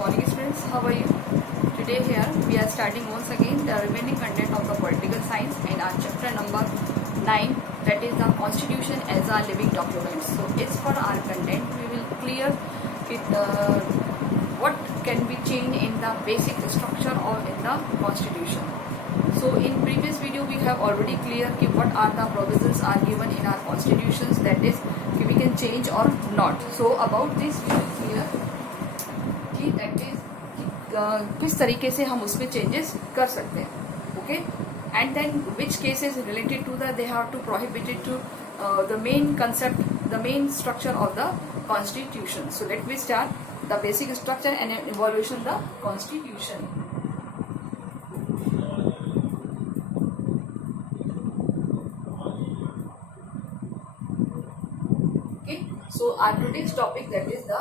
morning students, how are you? Today here we are starting once again the remaining content of the political science in our chapter number 9, that is the constitution as a living document. So as for our content we will clear it, what can be changed in the basic structure or in the constitution. So in previous video we have already cleared what are the provisions are given in our constitutions, that is we can change or not. So about this we will clear कि that is किस तरीके से हम उसमें changes कर सकते हैं. Okay, and then which cases related to the they have to prohibited to the main concept, the main structure of the constitution. So let me start the basic structure and evolution the constitution. Okay, so our today's topic, that is the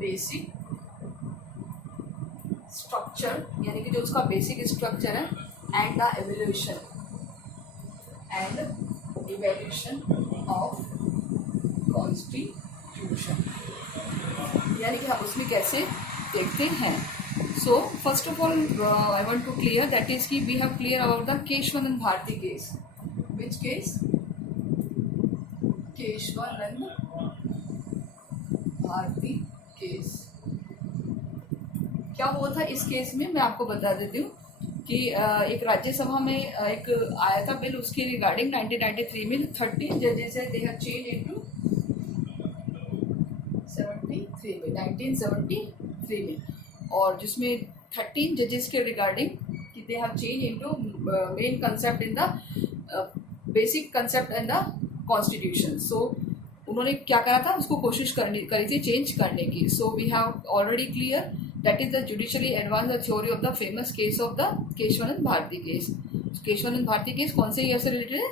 basic structure, यानी कि जो उसका basic structure है, and the evolution of constitution, यानी कि हम उसमें कैसे देखते हैं. So first of all I want to clear that is कि we have clear about the Keshavananda Bharati case. Which case? Keshavananda Bharati case. क्या हुआ था इस केस में, मैं आपको बता देती हूँ कि एक राज्यसभा में एक आया था बिल, उसके रिगार्डिंग 1993 में 13 जजेस है, दे हैव चेंज इनटू 73 में, 1973 में, और जिसमें 13 जजेस के रिगार्डिंग कि they have change into main concept in the basic concept in the constitution. So उन्होंने क्या करा था, उसको कोशिश करी थी चेंज करने की. So we have already clear that is the judicially advance the theory of the famous case of the Keshavananda Bharati case. Keshavananda Bharati case कौन से ईयर से रिलेटेड है?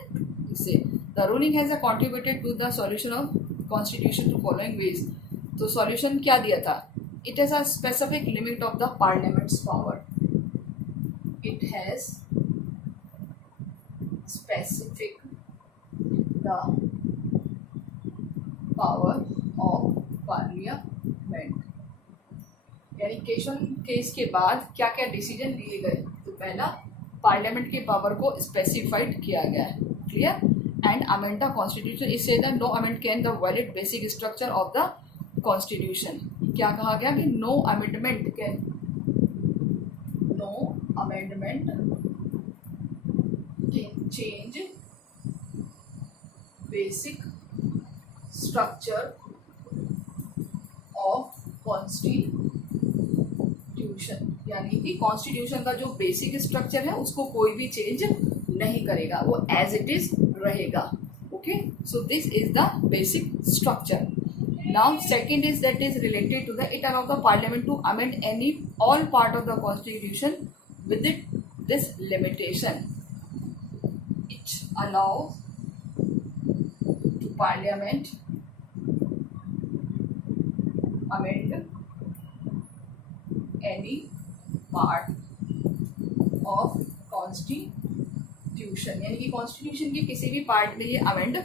इससे the ruling has contributed to the solution of constitution to following ways. तो solution क्या दिया था? It has a specific limit of the parliament's power. It has specific the power of parliament. यानी Keshavan case के बाद क्या क्या डिसीजन लिए गए? तो पहला, पार्लियामेंट के पावर को स्पेसिफाइड किया गया है. Clear? And amend the constitution. इससे the no amend can the valid basic structure of the constitution. क्या कहा गया कि no amendment can, no amendment can change basic structure of constitution. यानी कि कॉन्स्टिट्यूशन का जो बेसिक स्ट्रक्चर है उसको कोई भी चेंज नहीं करेगा, वो एज इट इज रहेगा. Okay, so this is the basic structure. Now second is that is related to the it allow the parliament to amend any all part of the constitution with it this limitation. It allow to parliament amend any part of constitution. यानी कि constitution के किसी भी part में ये amend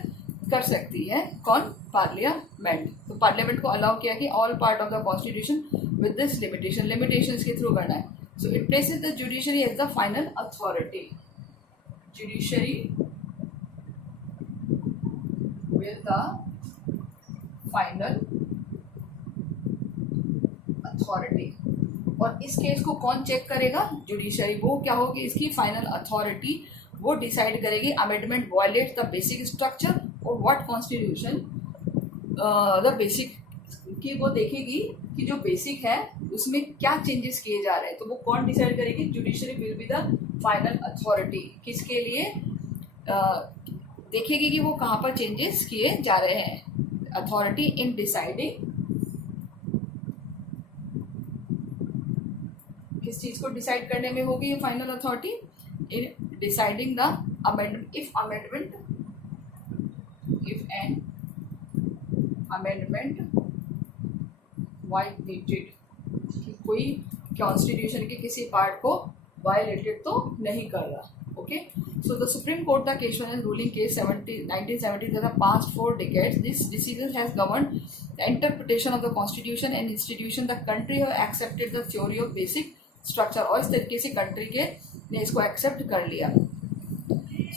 कर सकती है. कौन? पार्लियामेंट. तो पार्लियामेंट को अलाउ किया कि all part of the constitution with this limitation, limitations के थ्रू करना है. So it places the judiciary as the final authority. Judiciary with the final authority. और इस केस को कौन चेक करेगा? जुडिशरी. वो क्या होगी? इसकी फाइनल अथॉरिटी. वो डिसाइड करेगी amendment violate the basic structure और व्हाट कॉन्स्टिट्यूशन द बेसिक, कि वो देखेगी कि जो बेसिक है उसमें क्या चेंजेस किए जा रहे हैं. तो वो कौन डिसाइड करेगी? Judiciary will be the final authority. किसके लिए? देखेगी कि वो कहाँ पर चेंजेस किए जा रहे हैं. अथॉरिटी इन डिसाइडिंग, किस चीज को डिसाइड करने में होगी ये final authority? In deciding the amendment. If an amendment violated, कि कोई कॉन्स्टिट्यूशन के किसी पार्ट को वायलेटेड तो नहीं कर रहा. Okay, So the Supreme Court, the case one is ruling case 1970, that the past 4 decades, this decision has governed the interpretation of the constitution and institution. The country have accepted the theory of basic structure, और इस तरीके से country के ने इसको accept कर लिया.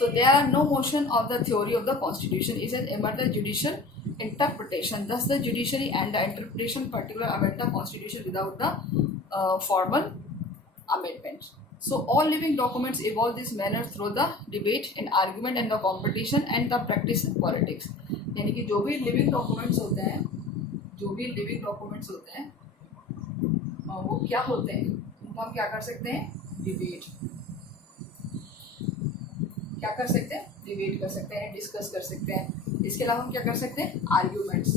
So there are no motion of the theory of the constitution. It has emerged the judicial interpretation. Thus the judiciary and the interpretation particular amend the constitution without the formal amendment. So all living documents evolve this manner through the debate and argument and the competition and the practice in politics. यानी कि जो भी living documents होते हैं वो क्या होते हैं, उनको हम क्या कर सकते हैं, डिबेट कर सकते हैं, डिस्कस कर सकते हैं. इसके अलावा हम क्या कर सकते हैं, आर्ग्यूमेंट्स,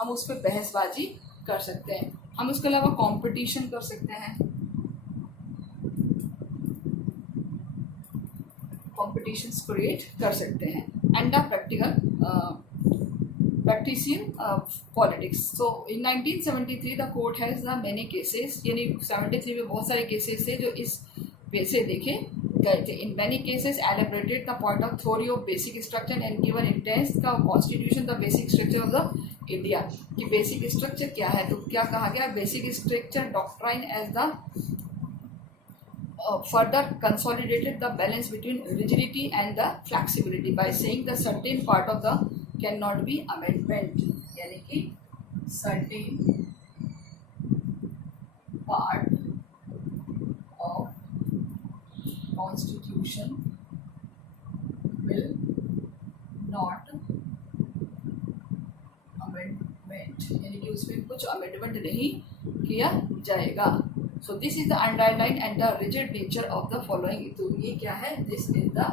हम उस पर बहसबाजी कर सकते हैं. हम उसके अलावा कंपटीशन कर सकते हैं, कॉम्पिटिशन्स क्रिएट कर सकते हैं. And the practicing politics. So in 1973 the court has the many cases, यानी 73 में बहुत सारे केसेस थे जो इस वे से देखे गए थे. In many cases elaborated the point of theory of basic structure and given intense का constitution the basic structure of the India, कि basic structure क्या है. तो क्या कहा गया, basic structure doctrine as the further consolidated the balance between rigidity and the flexibility by saying the certain part of the cannot be amendment, यानी कि certain part of constitution will not amendment, यानी कि उसमें कुछ amendment नहीं किया जाएगा. So this is the underline and the rigid nature of the following. तो ये क्या है, this is the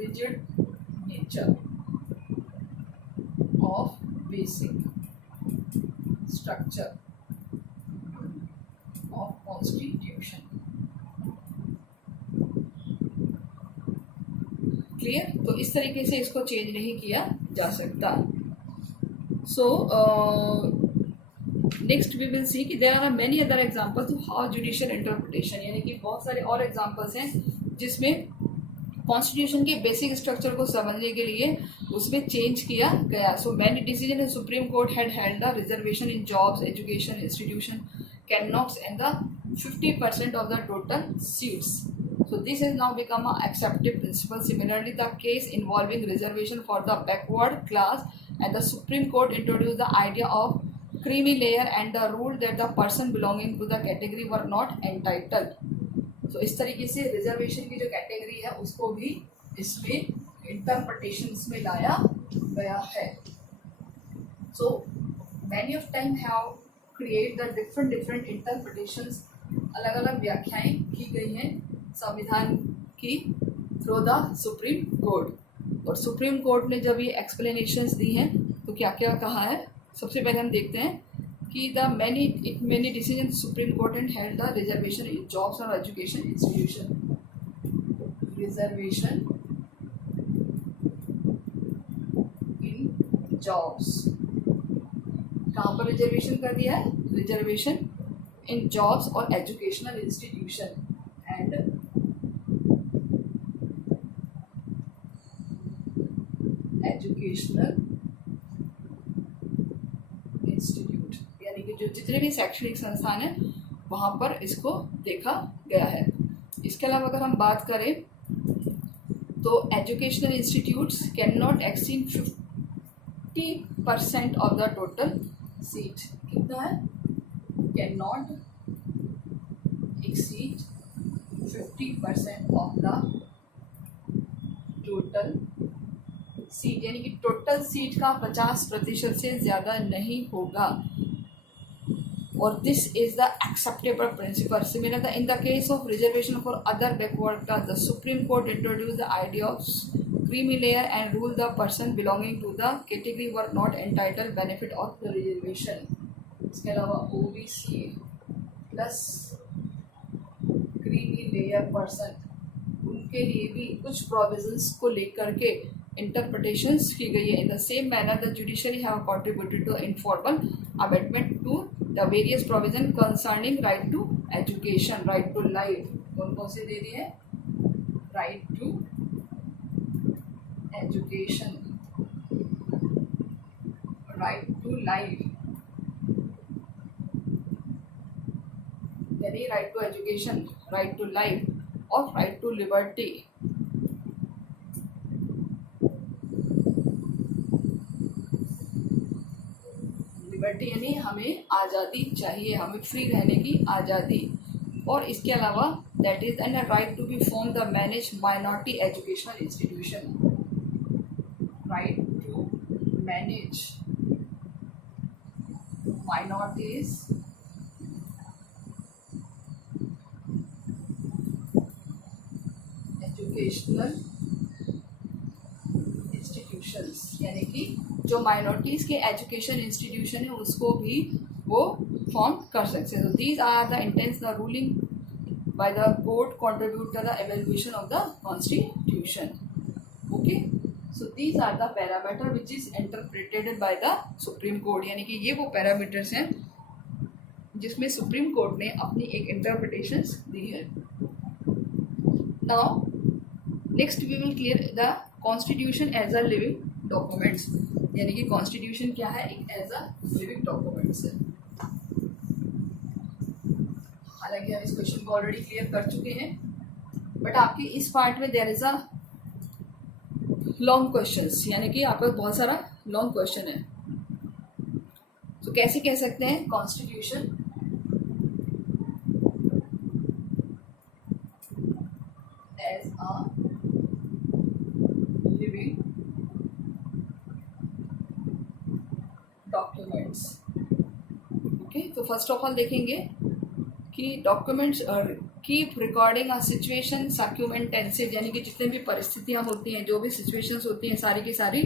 rigid nature of basic structure of constitution. Clear. तो इस तरीके से इसको चेंज नहीं किया जा सकता. So next we will see कि there are many other example to how judicial interpretation, यानी कि बहुत सारे और एग्जांपल्स हैं जिसमें कॉन्स्टिट्यूशन के बेसिक स्ट्रक्चर को समझने के लिए उसमें चेंज किया गया. So many decision in supreme court had held the reservation in jobs, education institution can not and the 50% of the total seats. So this has now become an accepted principle. Similarly, the case involving reservation for the backward class and the Supreme Court introduced the idea of creamy layer and the rule that the person belonging to the category were not entitled. So इस तरीके से reservation की जो category है उसको भी इसमें interpretations में लाया गया है. So many of time have create the different interpretations, अलग अलग व्याख्याएं की गई हैं संविधान की थ्रू द सुप्रीम कोर्ट. और सुप्रीम कोर्ट ने जब ये एक्सप्लेनेशंस दी हैं तो क्या क्या कहा है. सबसे पहले हम देखते हैं कि the many decision supreme court and held the reservation in jobs और education institution. Reservation in jobs, कहाँ पर रिजर्वेशन कर दिया है, रिजर्वेशन इन जॉब्स और educational institution and educational institute, यानी कि जो जितने भी शैक्षणिक संस्थान हैं वहाँ पर इसको देखा गया है. इसके अलावा अगर हम बात करें तो educational institutes can not exceed 50% of the total seat. कितना है, can not exceed 50% of the total seat, यानी कि टोटल सीट का 50% से ज़्यादा नहीं होगा. और this is the acceptable principle. Similar in the case of reservation for other backward class, the supreme court introduce the idea of creamy layer and rule the person belonging to the category were not entitled benefit of the reservation. इसके अलावा OBC plus creamy layer person, उनके लिए भी कुछ provisions को लेकर के interpretations की गई है. In the same manner the judiciary have contributed to informal amendment to the various provision concerning right to education, right to life, कौन कौन से दे दिए? Right to education, right to life, यानी right to education, right to life और right to liberty. Liberty यानी हमें आज़ादी चाहिए, हमें फ्री रहने की आज़ादी। और इसके अलावा that is an right to be form the manage minority educational institution, right to manage minorities educational institutions, यानी कि जो माइनॉरिटीज के एजुकेशन इंस्टीट्यूशन है उसको भी वो फॉर्म कर सकते हैं। These are the intense the ruling by the court contribute to the evaluation of the constitution. Okay, so these are the parameter which is interpreted by the supreme court, यानी कि ये वो पैरामीटर्स हैं जिसमें supreme court ने अपनी एक interpretation दी है। Now next we will clear the constitution as a living documents, यानी कि कॉन्स्टिट्यूशन क्या है? एक एज अ लिविंग डॉक्यूमेंट्स है। हालांकि हम इस क्वेश्चन को ऑलरेडी क्लियर कर चुके हैं, बट आपके इस पार्ट में there is a long questions, यानी कि आपका बहुत सारा लॉन्ग क्वेश्चन है। तो कैसे कह सकते हैं constitution as a living documents? Okay, तो फर्स्ट ऑफ ऑल देखेंगे कि documents keep recording a situation circumstances, यानी कि जितने भी परिस्थितियां होती हैं, जो भी सिचुएशंस होती हैं, सारी की सारी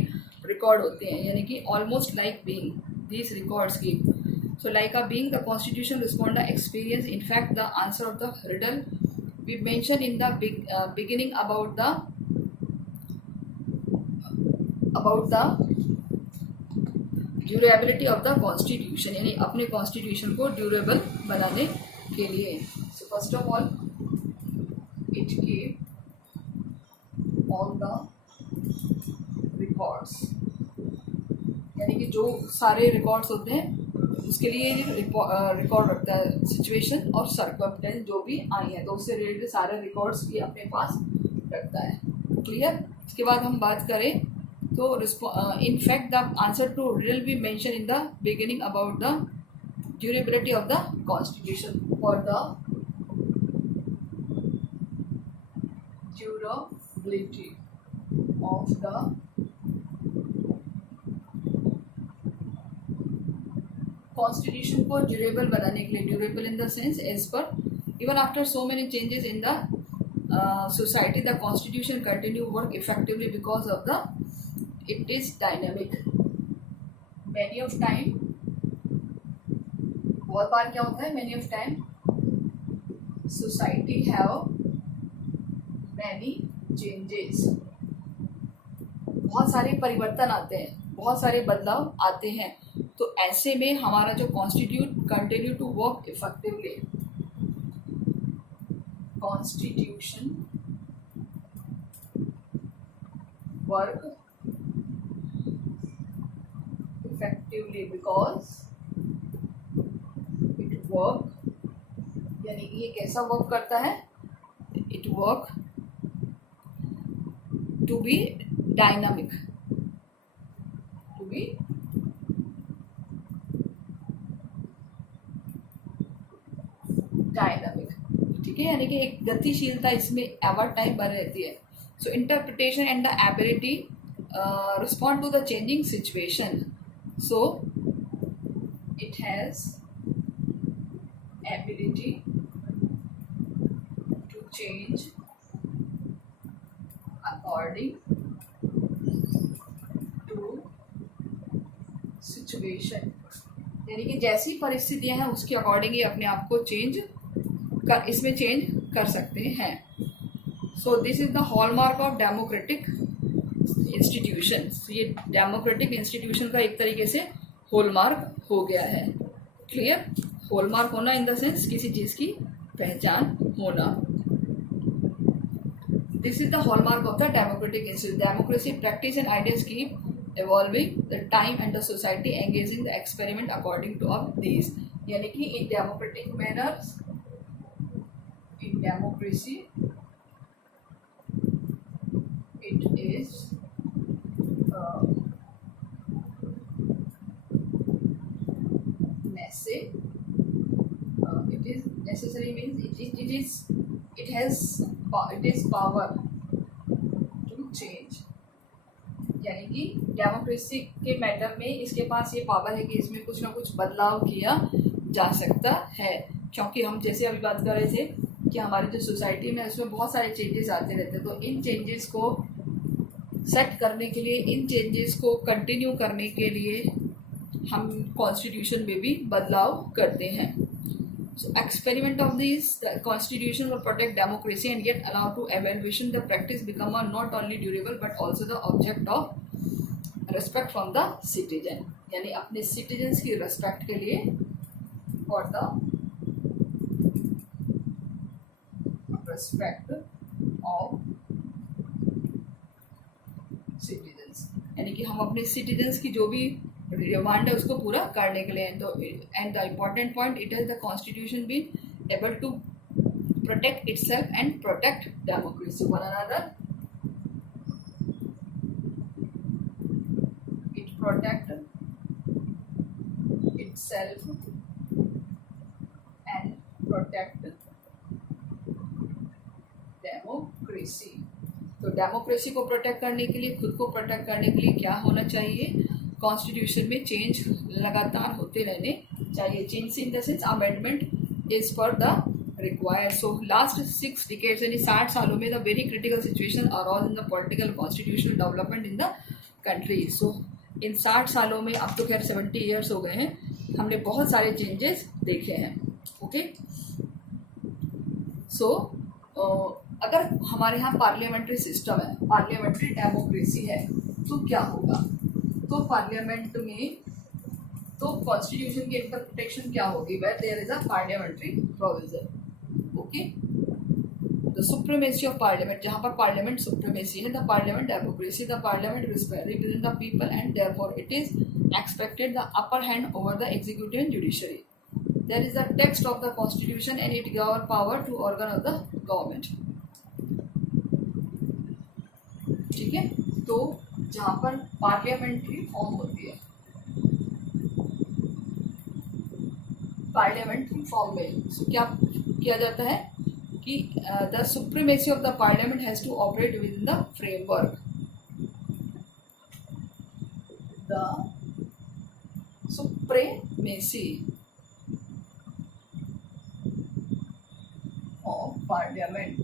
रिकॉर्ड होती हैं, यानी कि almost like being these records keep. So like a being the constitution respond the experience, in fact the answer of the riddle we mention in the beginning about the durability of the constitution, यानी अपने constitution को durable बनाने के लिए। So first of all it keep all the records, यानी कि जो सारे रिकॉर्ड्स होते हैं उसके लिए रिकॉर्ड रखता है सिचुएशन और सर्कमस्टेंस जो भी आई है, तो उससे रिलेटेड सारे रिकॉर्ड्स भी अपने पास रखता है। क्लियर? इसके बाद हम बात करें तो in fact the answer to riddle we mentioned in the beginning about the durability of the constitution, for the durability of the constitution को ड्यूरेबल बनाने के लिए, durable in the sense as per even after so many changes in the society the constitution continue work effectively because of the it is dynamic. Many of time, बहुत बार क्या होता है, many of time society have many changes, बहुत सारे परिवर्तन आते हैं, बहुत सारे बदलाव आते हैं, तो ऐसे में हमारा जो constitute continue to work effectively, constitution work effectively because it work, यानी ये कैसा वर्क करता है? it work to be dynamic, to be dynamic, ठीक है, यानी कि एक गतिशीलता इसमें एवर टाइम बनी रहती है। So interpretation and the ability respond to the changing situation, so it has ability to change according to situation, यानी कि जैसी परिस्थितियां हैं उसके अकॉर्डिंग ये अपने आप को इसमें चेंज कर सकते हैं। सो this is the hallmark of democratic institution, ये डेमोक्रेटिक इंस्टीट्यूशन का एक तरीके से हॉलमार्क हो गया है। क्लियर? हॉलमार्क होना इन द सेंस किसी चीज की पहचान होना. This is the hallmark of the democratic institution. Democracy practice and ideas keep evolving the time and the society engaging the experiment according to of these. यानी कि in democratic manners, in democracy, it is it is necessary means it is power to change. यानी कि democracy के matter में इसके पास ये power है कि इसमें कुछ ना कुछ बदलाव किया जा सकता है. क्योंकि हम जैसे अभी बात कर रहे थे कि हमारी जो सोसाइटी में उसमें बहुत सारे चेंजेस आते रहते हैं, तो इन चेंजेस को सेट करने के लिए, इन चेंजेस को कंटिन्यू करने के लिए हम कॉन्स्टिट्यूशन में भी बदलाव करते हैं. So experiment of this, the constitution will protect democracy and yet allow to evaluation the practice become a not only durable but also the object of respect from the citizen. यानी अपने citizens की respect के लिए for the respect of citizens. यानी कि हम अपने citizens की जो भी डिमांड है उसको पूरा करने के लिए. तो and the important point, it is the constitution be able to protect itself and protect democracy one another. It protect itself and protect democracy. तो डेमोक्रेसी को प्रोटेक्ट करने के लिए, खुद को प्रोटेक्ट करने के लिए क्या होना चाहिए? कॉन्स्टिट्यूशन में चेंज लगातार होते रहने चाहिए. Change in the sense amendment is for the required. So last 6 decades यानी 60 सालों में the very critical situation arouse in the political constitutional development in the country. So in 60 सालों में, अब तो खैर 70 ईयर्स हो गए हैं, हमने बहुत सारे चेंजेस देखे हैं. ओके, सो अगर हमारे यहाँ पार्लियामेंट्री सिस्टम है, पार्लियामेंट्री डेमोक्रेसी है, तो क्या होगा? तो पार्लियामेंट में तो कॉन्स्टिट्यूशन की इंटरप्रिटेशन क्या होगी? Where there is a parliamentary provision. Okay, the supremacy of parliament, जहाँ पर पार्लियामेंट सुप्रीमेसी है. The parliament democracy, the parliament represent the people and therefore it is expected the upper hand over the executive and judiciary. There is the text of the constitution and it give power to organ of the government. ठीक है, तो जहाँ पर parliamentary form होती है, parliamentary form में क्या किया जाता है कि the supremacy of the parliament has to operate within the framework. The supremacy of parliament,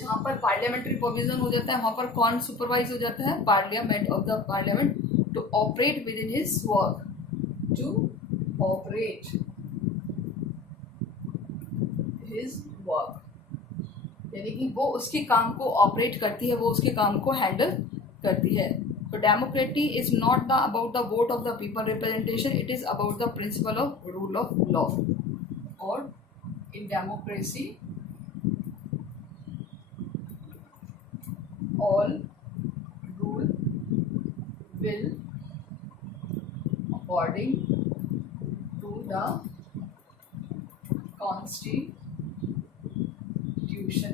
जहाँ पर पार्लियामेंट्री प्रोविजन हो जाता है वहाँ पर कौन सुपरवाइज हो जाता है? Parliament of the parliament to operate within his work, to operate his work. यानी कि वो उसके काम को ऑपरेट करती है, वो उसके काम को हैंडल करती है. तो democracy is not the about the vote of the people representation, it is about the principle of rule of law. और in democracy all rule will according to the constitution.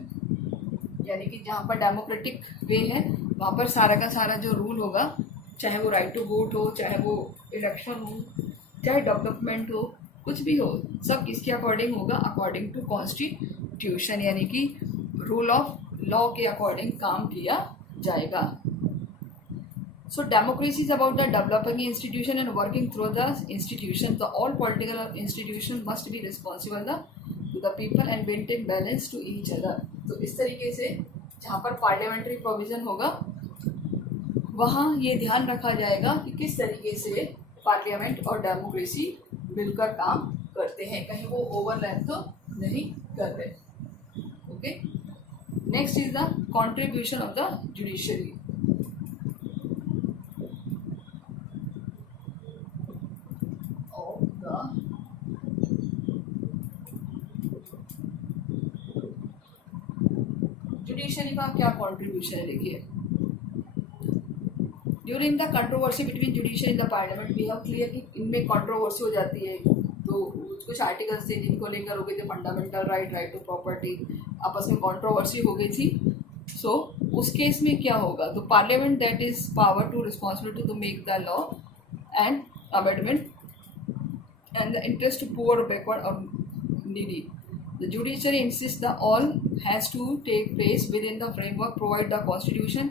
यानी कि जहाँ पर डेमोक्रेटिक वे है वहाँ पर सारा का सारा जो रूल होगा, चाहे वो राइट टू वोट हो, चाहे वो इलेक्शन हो, चाहे डेवलपमेंट हो, कुछ भी हो, सब किसके अकॉर्डिंग होगा? According to constitution. यानी कि रूल ऑफ लॉ के अकॉर्डिंग काम किया जाएगा. So democracy is about the developing institution and working through the institution. The all political institution must be responsible to the people and maintain balance to each other. तो इस तरीके से जहाँ पर पार्लियामेंट्री प्रोविजन होगा वहाँ ये ध्यान रखा जाएगा कि किस तरीके से पार्लियामेंट और डेमोक्रेसी मिलकर काम करते हैं, कहीं वो ओवरलैप तो नहीं कर रहे. ओके, next is the contribution of the judiciary. Judiciary का क्या कॉन्ट्रीब्यूशन है देखिए। During the controversy between judiciary in the parliament, we have clear कि इनमें कंट्रोवर्सी हो जाती है, तो कुछ आर्टिकल्स थे जिनको लेकर हो गए थे, fundamental right, right to property, आपस में कंट्रोवर्सी हो गई थी। सो उस केस में क्या होगा, तो parliament that is power to responsibility to make the law and amendment and the interest to poor, backward or needy. The judiciary insists that all has to take place within the framework provided the constitution,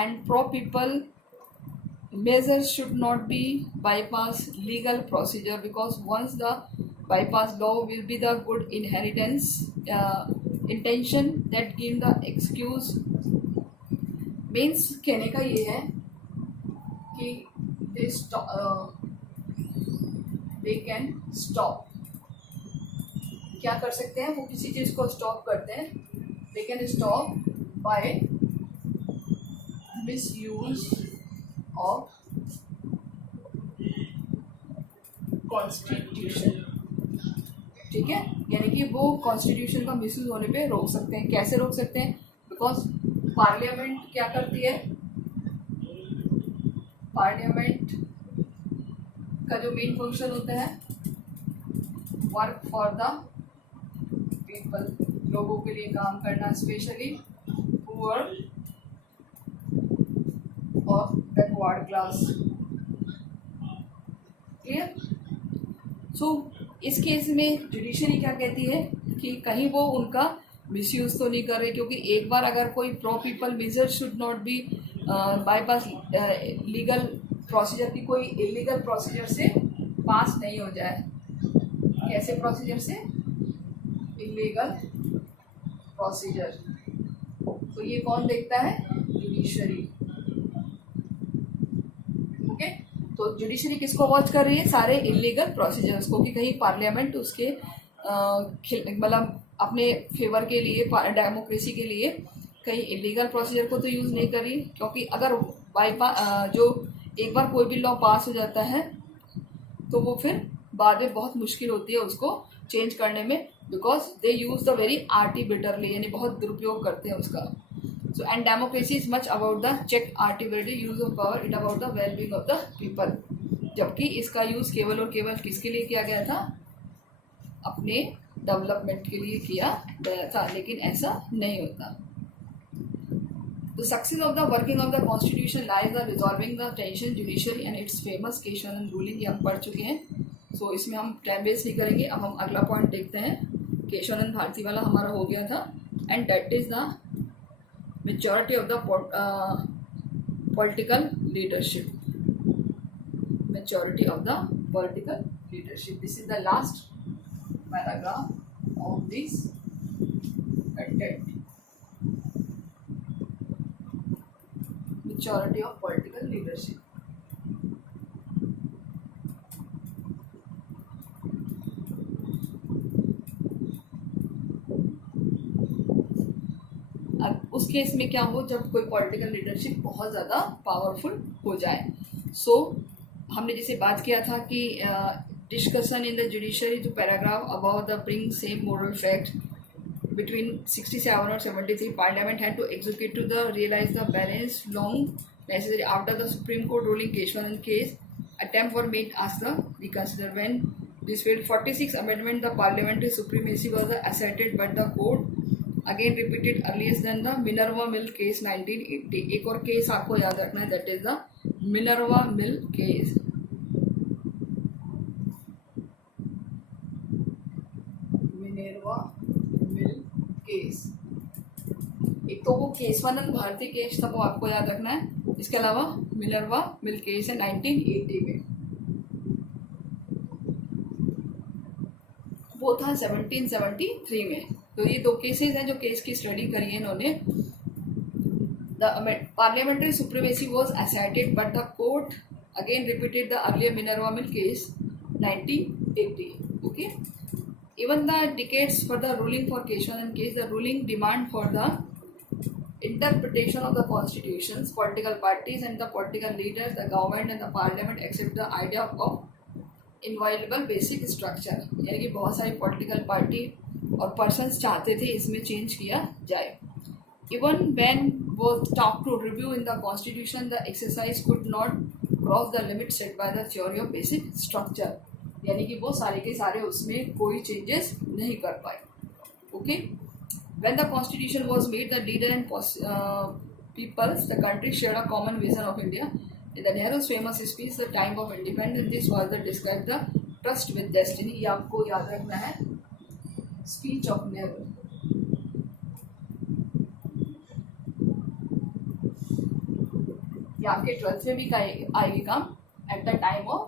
and pro-people measures should not be bypass legal procedure, because once the bypass law will be the good inheritance intention that give the excuse. means कहने का ये है कि they can stop, क्या कर सकते हैं वो, किसी चीज को स्टॉप करते हैं, they can stop by misuse of constitution, ठीक है, यानी कि वो कॉन्स्टिट्यूशन का मिसयूज होने पे रोक सकते हैं। कैसे रोक सकते हैं, बिकॉज पार्लियामेंट क्या करती है, पार्लियामेंट का जो मेन फंक्शन होता है वर्क फॉर द पीपल, लोगों के लिए काम करना, स्पेशली पुअर और बैकवर्ड क्लास। क्लियर। सो इस केस में जुडिशरी क्या कहती है कि कहीं वो उनका मिसयूज तो नहीं कर रहे, क्योंकि एक बार अगर कोई pro people major should not be bypass legal procedure की, कोई इलीगल प्रोसीजर से पास नहीं हो जाए। कैसे प्रोसीजर से, इलीगल प्रोसीजर, तो ये कौन देखता है, जुडिशरी। ओके, तो जुडिशरी किसको वॉच कर रही है, सारे इलीगल प्रोसीजर्स को, कि कहीं पार्लियामेंट उसके मतलब अपने फेवर के लिए, डेमोक्रेसी के लिए कहीं इलीगल प्रोसीजर को तो यूज़ नहीं कर रही, क्योंकि अगर जो एक बार कोई भी लॉ पास हो जाता है तो वो फिर बाद में बहुत मुश्किल होती है उसको चेंज करने में, because they use the very arbitrarily, यानी बहुत दुरुपयोग करते हैं उसका। So and democracy is much about the check arbitrary use of power, it about the wellbeing of the people, जबकि इसका यूज केवल और केवल किसके लिए किया गया था, अपने डेवलपमेंट के लिए किया गया था, लेकिन ऐसा नहीं होता। The success of the working of the constitution lies in resolving the tension judiciary and its famous Kesavananda ruling, ये हम पढ़ चुके हैं। सो इसमें हम टाइम वेस्ट नहीं करेंगे, अब हम अगला पॉइंट देखते हैं। केशवानंद भारती वाला हमारा हो गया था, and that is the majority of the political leadership, majority of the political leadership. This is the last paragraph of this content, majority of political leadership. अब उस केस में क्या हो, जब कोई पॉलिटिकल लीडरशिप बहुत ज़्यादा पावरफुल हो जाए। सो हमने जैसे बात किया था कि डिस्कशन इन द जुडिशरी, जो paragraph about the bring same moral fact between 67 or 73, Parliament had to execute to the realize the balance long necessary after the Supreme Court ruling Keshwanand case. Attempt were made as the reconsider. When this failed, 46 amendment the parliamentary supremacy was asserted, but the court again repeated earlier than the Minerva Mill case 1980. एक और case आपको याद रखना है, that is the Minerva Mill case. Minerva case, एक तो वो Keshavananda Bharati case था, वो आपको याद रखना है। इसके अलावा मिनर्वा मिल केस है 1980 में, वो था 1773 में। तो ये दो केसेस हैं जो केस की स्टडी करी है इन्होंने। The parliamentary supremacy was asserted, but the court again repeated the earlier Minerva mill case 1980. Okay, even the decades for the ruling for Keshwanand case, the ruling demand for the interpretation of the constitutions, political parties and the political leaders, the government and the parliament accept the idea of inviolable basic structure, यानी कि बहुत सारी political party और persons चाहते थे इसमें change किया जाए। Even when was talked to review in the constitution, the exercise could not cross the limit set by the theory of basic structure. यानी कि वो सारे के सारे उसमें कोई changes नहीं कर पाए. Okay. When the constitution was made, the leader and peoples, the country shared a common vision of India. In the Nehru's famous speech, the time of independence, this was the described the trust with destiny. ये आपको याद रखना है. Speech of Nehru. ये आपके 12th में भी आएगी काम. At the time of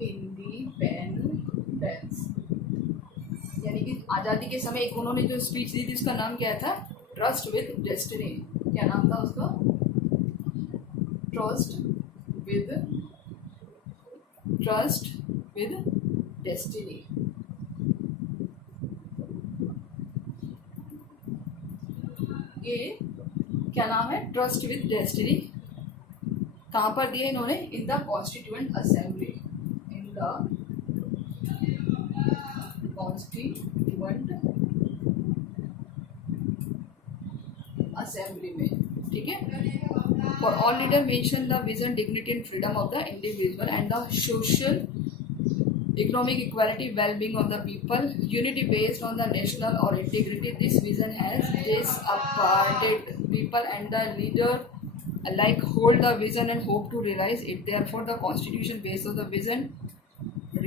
independence, यानी कि आज़ादी के समय एक उन्होंने जो स्पीच दी थी उसका नाम क्या था? Trust with destiny. क्या नाम था उसका? Trust with destiny. ये क्या नाम है? Trust with destiny. कहाँ पर दिए इन्होंने? In the constituent assembly. In the constituent assembly में. ठीक है. For all leader mention the vision, dignity and freedom of the individual and the social economic equality, well-being of the people, unity based on the national or integrity. This vision has disaffected people and the leader alike hold the vision and hope to realize it. Therefore, the constitution based on the vision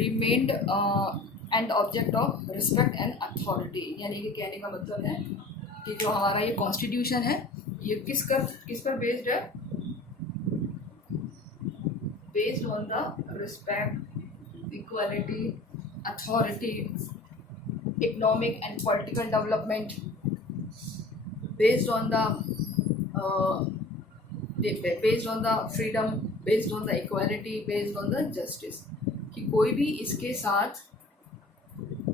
remained and the object of respect and authority. यानी कि कहने का मतलब है कि जो हमारा ये कॉन्स्टिट्यूशन है ये किस पर बेस्ड है? Based on the respect, equality, authority, economic and political development, based on the freedom, based on the equality, based on the justice. कि कोई भी इसके साथ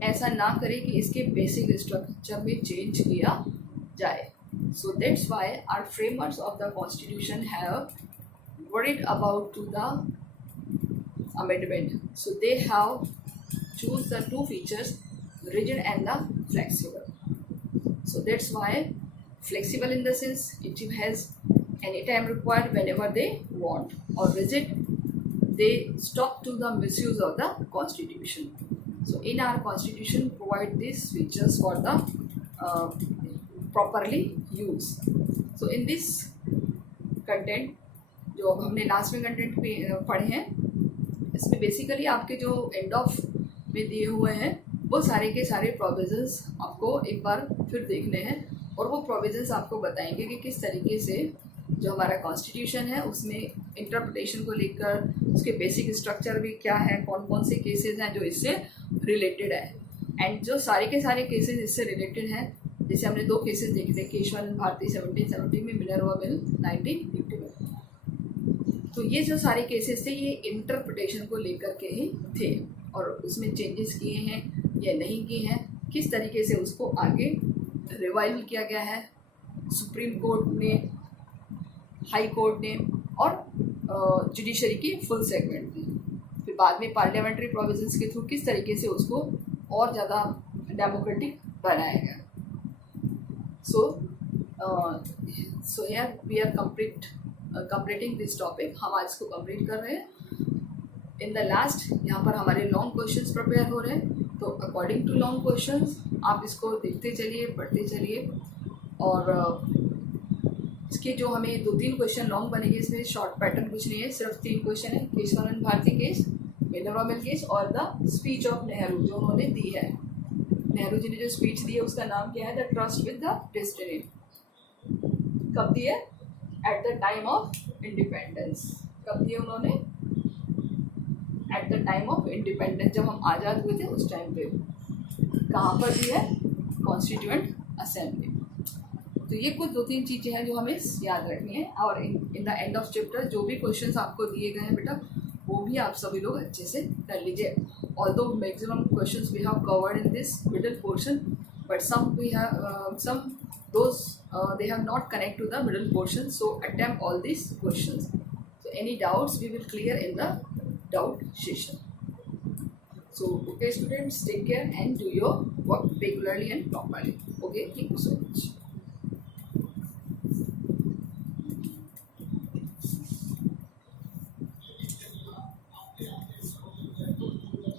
ऐसा ना करे कि इसके बेसिक स्ट्रक्चर में चेंज किया जाए. So that's why our framers of the constitution have worried about to the amendment. So they have choose the two features, rigid and the flexible. So that's why flexible in the sense it has any time required whenever they want, or rigid they stop to the misuse of the constitution. So in our constitution provide these features for the properly use. So in this content जो अब हमने last में content पढ़े हैं इसमें basically आपके जो end of में दिए हुए हैं वो सारे के सारे प्रोविजंस आपको एक बार फिर देखने हैं और वो प्रोविजंस आपको बताएंगे कि किस तरीके से जो हमारा कॉन्स्टिट्यूशन है उसमें इंटरप्रिटेशन को लेकर उसके बेसिक स्ट्रक्चर भी क्या है, कौन कौन से केसेस हैं जो इससे रिलेटेड है. एंड जो सारे के सारे केसेस इससे रिलेटेड हैं, जैसे हमने दो केसेस देखे थे, केशवानंद भारती 1770 में, मिनर्वा बिल 1950 में. तो ये जो सारे केसेस थे ये इंटरप्रिटेशन को लेकर के ही थे और उसमें चेंजेस किए हैं या नहीं किए हैं, किस तरीके से उसको आगे रिवाइव किया गया है सुप्रीम कोर्ट ने, हाई कोर्ट ने और जुडिशरी की फुल सेगमेंट ने. फिर बाद में पार्लियामेंट्री प्रोविजंस के थ्रू किस तरीके से उसको और ज़्यादा डेमोक्रेटिक बनाया गया. So here we are completing this topic. हम आज इसको कंप्लीट कर रहे हैं. इन द लास्ट यहाँ पर हमारे लॉन्ग क्वेश्चंस प्रिपेयर हो रहे हैं, तो अकॉर्डिंग टू लॉन्ग क्वेश्चंस आप इसको देखते चलिए, पढ़ते चलिए. और इसके जो हमें 2-3 क्वेश्चन लॉन्ग बनेंगे, इसमें शॉर्ट पैटर्न कुछ नहीं है, सिर्फ 3 क्वेश्चन है. Kesavananda Bharati case, Minerva mill case और द स्पीच ऑफ नेहरू जो उन्होंने दी है. नेहरू जी ने जो स्पीच दी है उसका नाम क्या है? The trust with the destiny. कब दी है? At the time of independence. कब दिए उन्होंने? At the time of independence, जब हम आज़ाद हुए थे उस टाइम पे. कहाँ पर दी है? Constituent assembly. तो ये कुछ 2-3 चीज़ें हैं जो हमें याद रखनी है. और in the end of chapter जो भी क्वेश्चंस आपको दिए गए हैं बेटा वो भी आप सभी लोग अच्छे से कर लीजिए. Although maximum questions we have covered in this middle portion, but some those they have not connect to the middle portion, so attempt all these questions. So any doubts we will clear in the doubt session. So, okay students, take care and do your work regularly and properly. Okay, thank you so much.